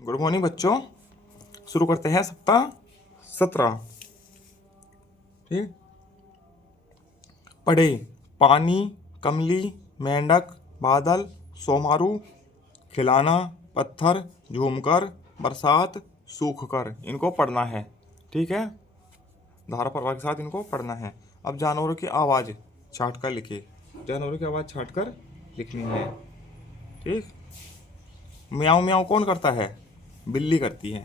Good morning बच्चों। शुरू करते हैं सप्ताह 17। ठीक। पढ़े। पानी, कमली, मेंढक, बादल, सोमारू, खिलाना, पत्थर, झूमकर, बरसात, सूखकर, इनको पढ़ना है। ठीक है, धारा प्रवाह के साथ इनको पढ़ना है। अब जानवरों की आवाज़ छाट कर लिखिए। जानवरों की आवाज़ छाट कर लिखनी है। ठीक। म्याऊं म्याऊं कौन करता है? बिल्ली करती है।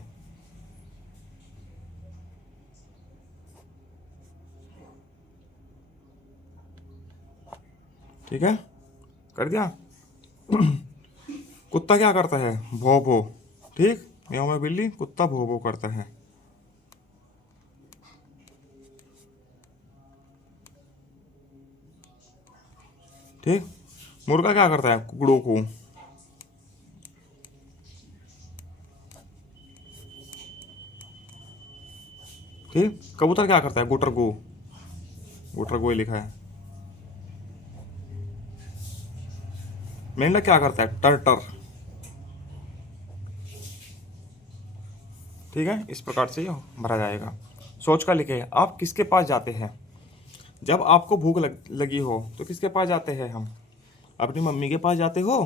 ठीक है, कर दिया। कुत्ता क्या करता है? भो भो। ठीक, म्याऊं में बिल्ली, कुत्ता भो भो करता है। ठीक, मुर्गा क्या करता है? कुकड़ू को। ठीक, कबूतर क्या करता है? गुटर गो। गुटर गो ही लिखा है। मेंढक क्या करता है? टर टर। ठीक है, इस प्रकार से ये भरा जाएगा। सोच कर लिखे। आप किसके पास जाते हैं जब आपको भूख लगी हो? तो किसके पास जाते हैं हम? अपनी मम्मी के पास जाते हो?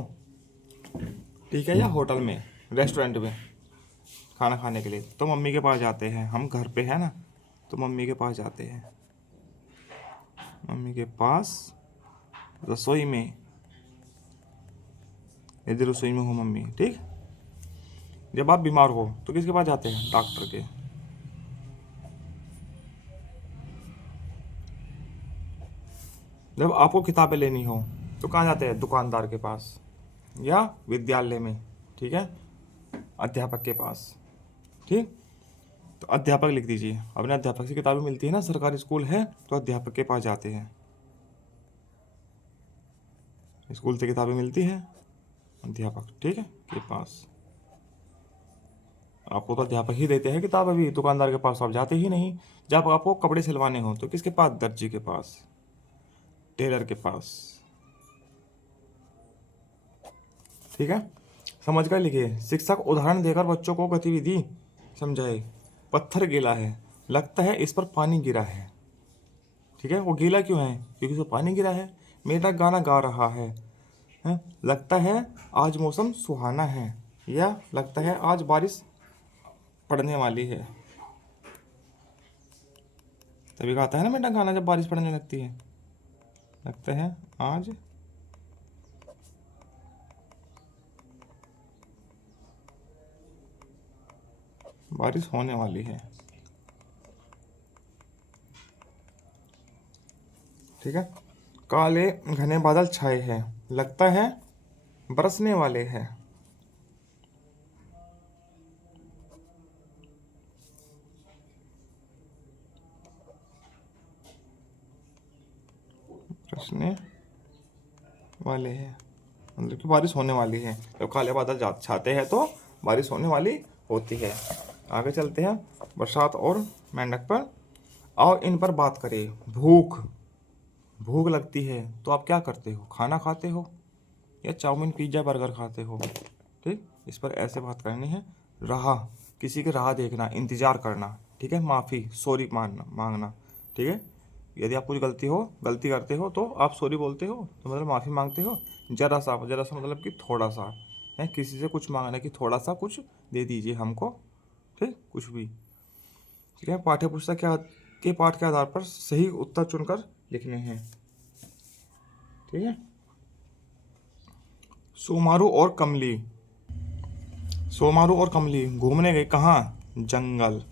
ठीक है, या होटल में, रेस्टोरेंट में खाना खाने के लिए तो मम्मी के पास जाते हैं। हम घर पे है ना, तो मम्मी के पास जाते हैं। मम्मी के पास रसोई में, यदि रसोई में हो मम्मी। ठीक। जब आप बीमार हो तो किसके पास जाते हैं? डॉक्टर के। जब आपको किताबें लेनी हो तो कहाँ जाते हैं? दुकानदार के पास या विद्यालय में। ठीक है, अध्यापक के पास। ठीक, तो अध्यापक लिख दीजिए। अपने अध्यापक से किताबें मिलती है ना, सरकारी स्कूल है तो अध्यापक के पास जाते हैं। स्कूल से किताबें मिलती हैं, अध्यापक ठीक है के पास। आपको तो अध्यापक ही देते हैं किताब, अभी दुकानदार के पास आप जाते ही नहीं। जब आपको कपड़े सिलवाने हो तो किसके पास? दर्जी के पास, टेलर के पास। ठीक है, समझ कर लिखिए। शिक्षक उदाहरण देकर बच्चों को गतिविधि समझाए। पत्थर गीला है, लगता है इस पर पानी गिरा है। ठीक है, वो गीला क्यों है? क्योंकि उस पर पानी गिरा है। मेढक गाना गा रहा है। लगता है आज मौसम सुहाना है, या लगता है आज बारिश पड़ने वाली है। तभी गाता है ना मेढक गाना जब बारिश पड़ने लगती है। लगता है आज बारिश होने वाली है। ठीक है, काले घने बादल छाए हैं, लगता है बरसने वाले हैं। बरसने वाले हैं मतलब कि बारिश होने वाली है। जब काले बादल छाते हैं तो बारिश होने वाली होती है। आगे चलते हैं बरसात और मेंढक पर। आओ इन पर बात करें। भूख। भूख लगती है तो आप क्या करते हो? खाना खाते हो या चाउमीन पिज्ज़ा बर्गर खाते हो? ठीक, इस पर ऐसे बात करनी है। राह, किसी की राह देखना, इंतज़ार करना। ठीक है, माफ़ी, सॉरी मांगना मांगना। ठीक है, यदि आप कुछ गलती करते हो तो आप सॉरी बोलते हो, तो मतलब माफ़ी मांगते हो। जरा सा मतलब कि थोड़ा सा है, किसी से कुछ मांगना कि थोड़ा सा कुछ दे दीजिए हमको। ठीक, कुछ भी। ठीक है, पाठ्य पुस्तक के पाठ के आधार पर सही उत्तर चुनकर लिखने हैं। ठीक है, सोमारू और कमली। सोमारू और कमली घूमने गए कहाँ? जंगल।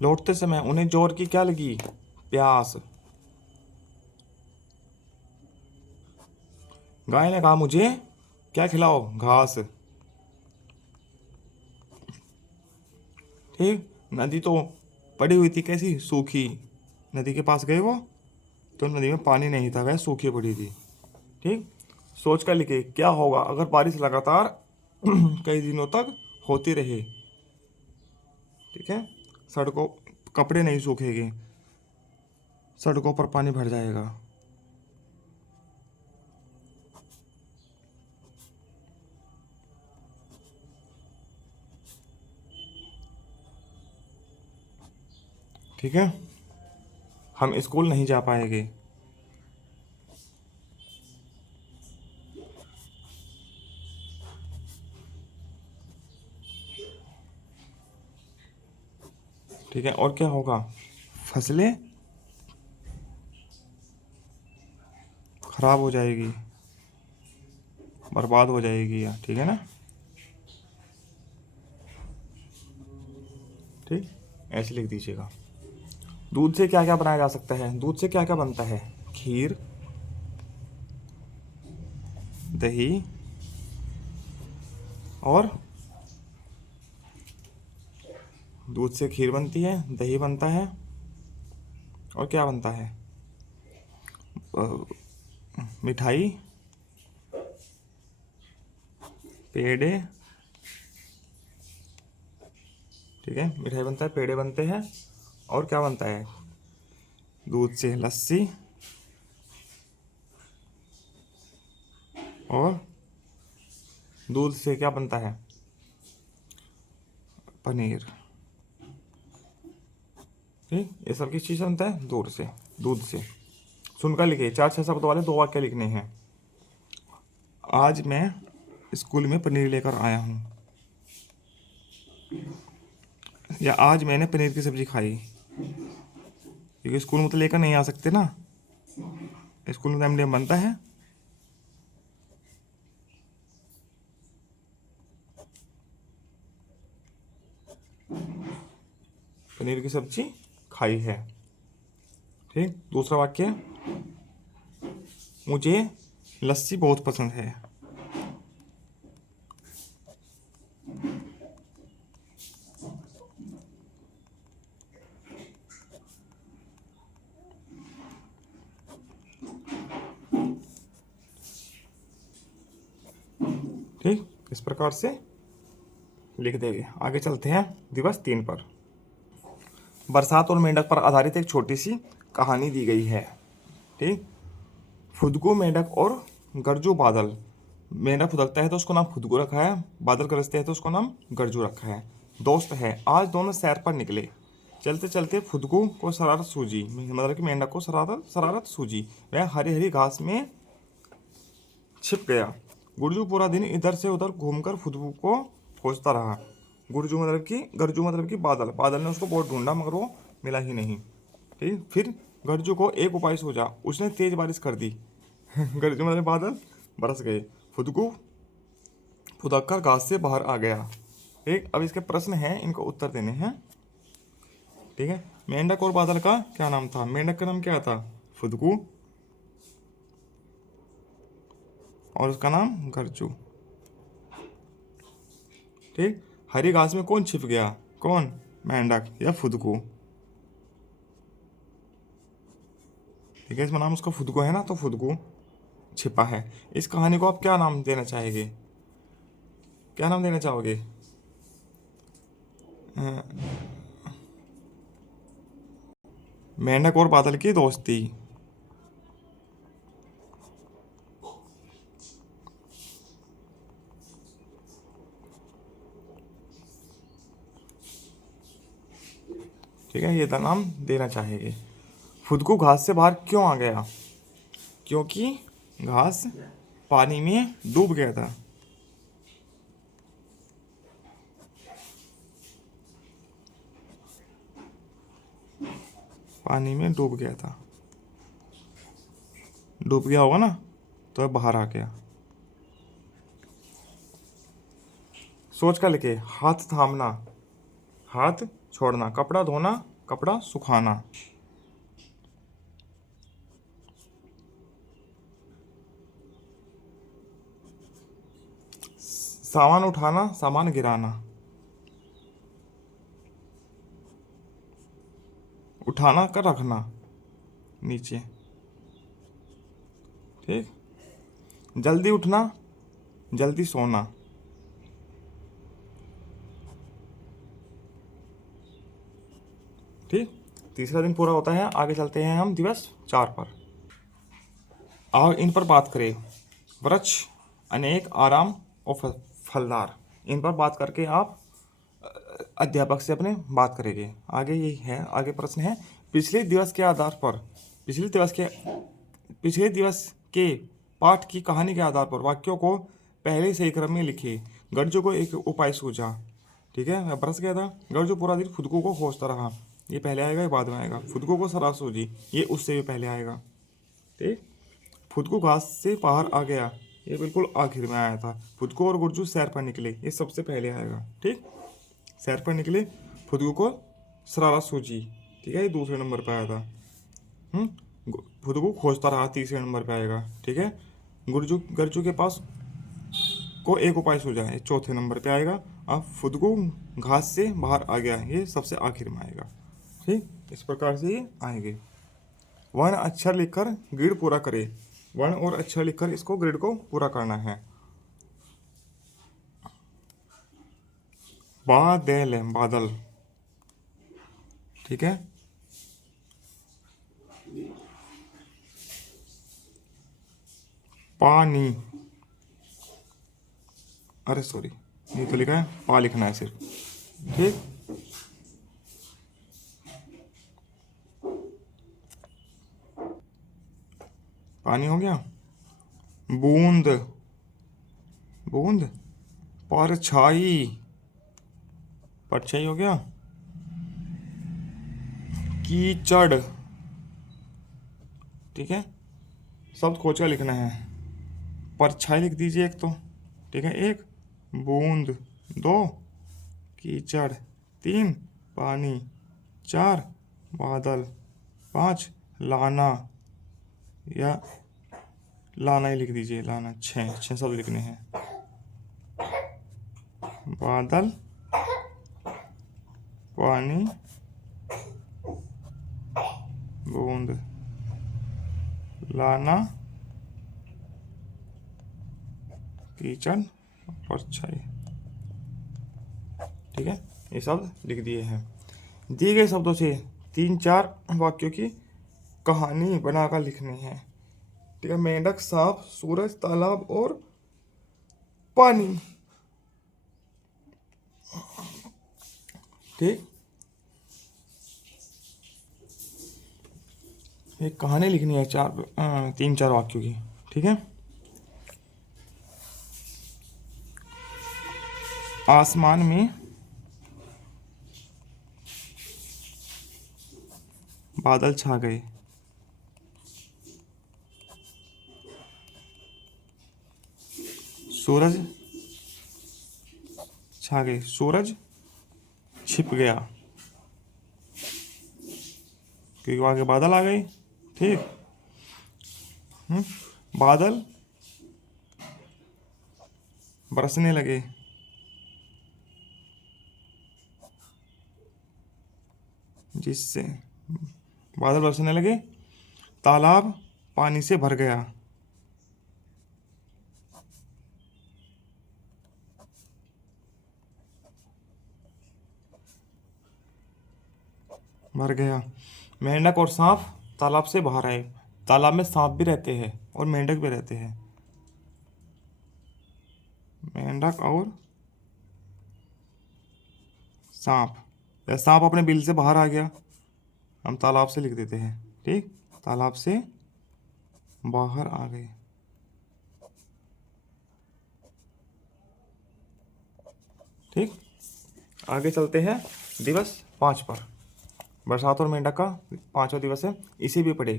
लौटते समय उन्हें जोर की क्या लगी? प्यास। गाय ने कहा मुझे क्या खिलाओ? घास। ठीक, नदी तो पड़ी हुई थी, कैसी? सूखी। नदी के पास गए वो तो नदी में पानी नहीं था, वह सूखी पड़ी थी। ठीक, सोच कर लिखे क्या होगा अगर बारिश लगातार कई दिनों तक होती रहे। ठीक है, सड़कों, कपड़े नहीं सूखेंगे, सड़कों पर पानी भर जाएगा। ठीक है, हम स्कूल नहीं जा पाएंगे। ठीक है, और क्या होगा? फसलें खराब हो जाएगी, बर्बाद हो जाएगी, या ठीक है ना। ठीक, ऐसे लिख दीजिएगा। दूध से क्या क्या बनाया जा सकता है? दूध से क्या क्या बनता है? खीर, दही, और दूध से खीर बनती है, दही बनता है, और क्या बनता है? मिठाई, पेड़े, ठीक है, मिठाई बनता है, पेड़े बनते हैं, और क्या बनता है? दूध से लस्सी, और दूध से क्या बनता है? पनीर। ठीक, ये सब किस चीज़ से बनता है? दूध से। दूध से। सुनकर लिखिए, 4-6 शब्द वाले 2 वाक्य लिखने हैं। आज मैं स्कूल में पनीर लेकर आया हूँ, या आज मैंने पनीर की सब्जी खाई। क्योंकि स्कूल में तो लेकर नहीं आ सकते ना, स्कूल में एमडीएम बनता है। पनीर की सब्जी खाई है। ठीक, दूसरा वाक्य, मुझे लस्सी बहुत पसंद है। ठीक, इस प्रकार से लिख देंगे। आगे चलते हैं दिवस 3 पर। बरसात और मेंढक पर आधारित एक छोटी सी कहानी दी गई है। ठीक, फुदकू मेंढक और गरजू बादल। मेंढक फुदकता है तो उसको नाम फुदकू रखा है, बादल गरजते हैं तो उसको नाम गरजू रखा है। दोस्त है, आज दोनों सैर पर निकले। चलते चलते फुदकू को शरारत सूझी, मतलब कि मेंढक को शरारत सूझी। वह हरी हरी घास में छिप गया। गुरजू पूरा दिन इधर से उधर घूमकर फुदकू को खोजता रहा। गरजू मतलब कि बादल। बादल ने उसको बहुत ढूंढा मगर वो मिला ही नहीं। ठीक, फिर गरजू को एक उपाय सूझा, उसने तेज बारिश कर दी। गरजू मतलब बादल बरस गए। फुदकू फुदक कर घास से बाहर आ गया। ठीक, अब इसके प्रश्न हैं, इनको उत्तर देने हैं। ठीक है, मेंढक और बादल का क्या नाम था? मेंढक का नाम क्या था? फुदकू, और उसका नाम गरजू। ठीक, हरी घास में कौन छिप गया? कौन? मेंढक या फुदकू। ठीक है, इसमें नाम उसका फुदकू है ना, तो फुदकू छिपा है। इस कहानी को आप क्या नाम देना चाहेंगे? क्या नाम देना चाहोगे? मेंढक और बादल की दोस्ती। ठीक है, ये तो नाम देना चाहेंगे। फुदकू घास से बाहर क्यों आ गया? क्योंकि घास पानी में डूब गया था। पानी में डूब गया था, डूब गया होगा ना, तो अब बाहर आ गया। सोच कर लिखे, हाथ थामना, हाथ छोड़ना, कपड़ा धोना, कपड़ा सुखाना, सामान उठाना, सामान गिराना, उठाना कर रखना नीचे। ठीक, जल्दी उठना, जल्दी सोना। ठीक, तीसरा दिन पूरा होता है। आगे चलते हैं हम दिवस 4 पर। आओ इन पर बात करें। वृक्ष अनेक, आराम और फलदार। इन पर बात करके आप अध्यापक से अपने बात करेंगे। आगे ये है, आगे प्रश्न है, पिछले दिवस के आधार पर, पिछले दिवस के पाठ की कहानी के आधार पर वाक्यों को पहले सही क्रम में लिखे। गरजू को एक उपाय सूझा। ठीक है, मैं प्रश्न क्या था, गरजू पूरा दिन फुदकू को खोजता रहा। ये पहले आएगा, ये बाद में आएगा। फुदकू को सलाह सूझी, ये उससे भी पहले आएगा। ठीक, फुदकू घास से बाहर आ गया, ये बिल्कुल आखिर में आया था। फुदकू और गुरजू सैर पर निकले, ये सबसे पहले आएगा। ठीक, सैर पर निकले, फुदकू को शरारत सूझी। ठीक है, ये दूसरे नंबर पर आया था। फुदकू खोजता रहा, तीसरे नंबर पे आएगा। ठीक है, गरजू के पास को एक उपाय सूझा, ये चौथे नंबर पे आएगा। अब फुदकू घास से बाहर आ गया, ये सबसे आखिर में आएगा। ठीक, इस प्रकार से ये आएंगे। वर्ण अक्षर लिखकर ग्रिड पूरा करे। वर्ण और अक्षर लिखकर इसको ग्रिड को पूरा करना है। बादल, बादल। ठीक है, पानी, अरे सॉरी, ये तो लिखा है, पा लिखना है सिर्फ। ठीक, पानी हो गया। बूंद, बूंद, परछाई, परछाई हो गया। कीचड़। ठीक है, शब्द खोज कर लिखना है। परछाई लिख दीजिए एक तो। ठीक है, एक, बूंद, दो, कीचड़, तीन, पानी, चार, बादल, पाँच, लाना, या लाना ही लिख दीजिए, लाना। छः शब्द लिखने हैं। बादल, पानी, बूंद, लाना, कीचड़, परछाई। ठीक है, ये शब्द लिख दिए हैं। दिए गए शब्दों से 3-4 वाक्यों की कहानी बनाकर लिखनी है। ठीक है, मेंढक, सांप, सूरज, तालाब और पानी। ठीक, एक कहानी लिखनी है 3-4 वाक्यों की। ठीक है, आसमान में बादल छा गए। सूरज छा गए, सूरज छिप गया, क्योंकि आगे बादल आ गए। ठीक, बादल बरसने लगे। जिससे बादल बरसने लगे, तालाब पानी से भर गया। भर गया। मेंढक और सांप तालाब से बाहर आए। तालाब में सांप भी रहते हैं और मेंढक भी रहते हैं। मेंढक और सांप, सांप अपने बिल से बाहर आ गया, हम तालाब से लिख देते हैं। ठीक, तालाब से बाहर आ गए। ठीक, आगे चलते हैं दिवस 5 पर। बरसात और मेंढक का 5वां दिवस है, इसे भी पढ़े।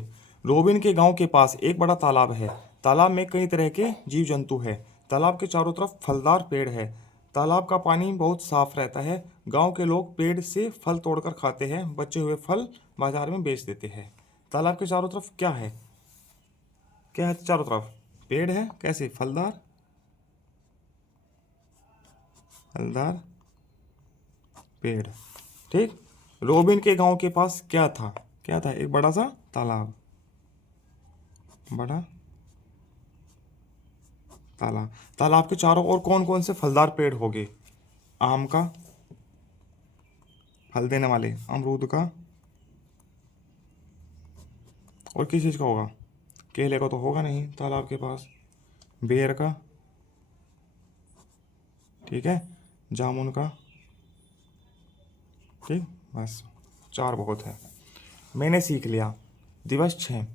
रोबिन के गांव के पास एक बड़ा तालाब है। तालाब में कई तरह के जीव जंतु है। तालाब के चारों तरफ फलदार पेड़ है। तालाब का पानी बहुत साफ रहता है। गांव के लोग पेड़ से फल तोड़कर खाते हैं। बचे हुए फल बाजार में बेच देते हैं। तालाब के चारों तरफ क्या है? क्या है चारों तरफ? पेड़ है। कैसे? फलदार, फलदार पेड़। ठीक। रोबिन के गांव के पास क्या था? क्या था? एक बड़ा सा तालाब, बड़ा तालाब। तालाब के चारों ओर कौन कौन से फलदार पेड़ होंगे? आम का, फल देने वाले, अमरूद का, और किस चीज़ का होगा? केले का तो होगा नहीं तालाब के पास। बेर का, ठीक है, जामुन का, ठीक, बस 4 बहुत है। मैंने सीख लिया। दिवस 6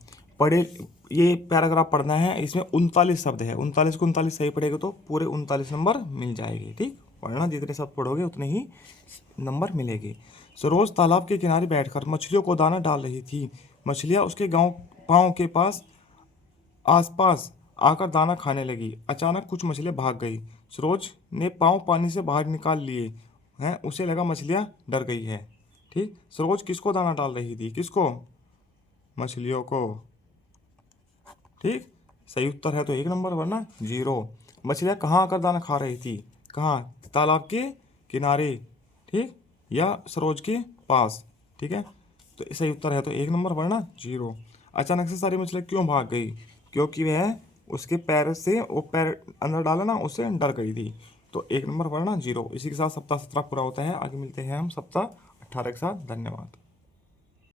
पढ़े। ये पैराग्राफ पढ़ना है, इसमें 39 शब्द है। 39 को 39 सही पढ़ेगा तो पूरे 39 नंबर मिल जाएंगे। ठीक, पढ़ना, जितने शब्द पढ़ोगे उतने ही नंबर मिलेंगे। सरोज तालाब के किनारे बैठकर मछलियों को दाना डाल रही थी। मछलियाँ उसके पाँव के आसपास आकर दाना खाने लगी। अचानक कुछ मछलियाँ भाग गई। सरोज ने पाँव पानी से बाहर निकाल लिए हैं। उसे लगा मछलियाँ डर गई है। ठीक, सरोज किसको दाना डाल रही थी? किसको? मछलियों को। ठीक, सही उत्तर है तो 1 नंबर, वरना 0। मछलियाँ कहाँ आकर दाना खा रही थी? कहाँ? तालाब के किनारे। ठीक, या सरोज के पास। ठीक है, तो सही उत्तर है तो 1 नंबर, वरना 0। अचानक से सारी मछलियाँ क्यों भाग गई? क्योंकि वह उसके पैर से, वो पैर अंदर डाला ना, उससे डर गई थी। तो 1 नंबर, वरना 0। इसी के साथ सप्ताह 17 पूरा होता है। आगे मिलते हैं हम सप्ताह 18 के साथ। धन्यवाद।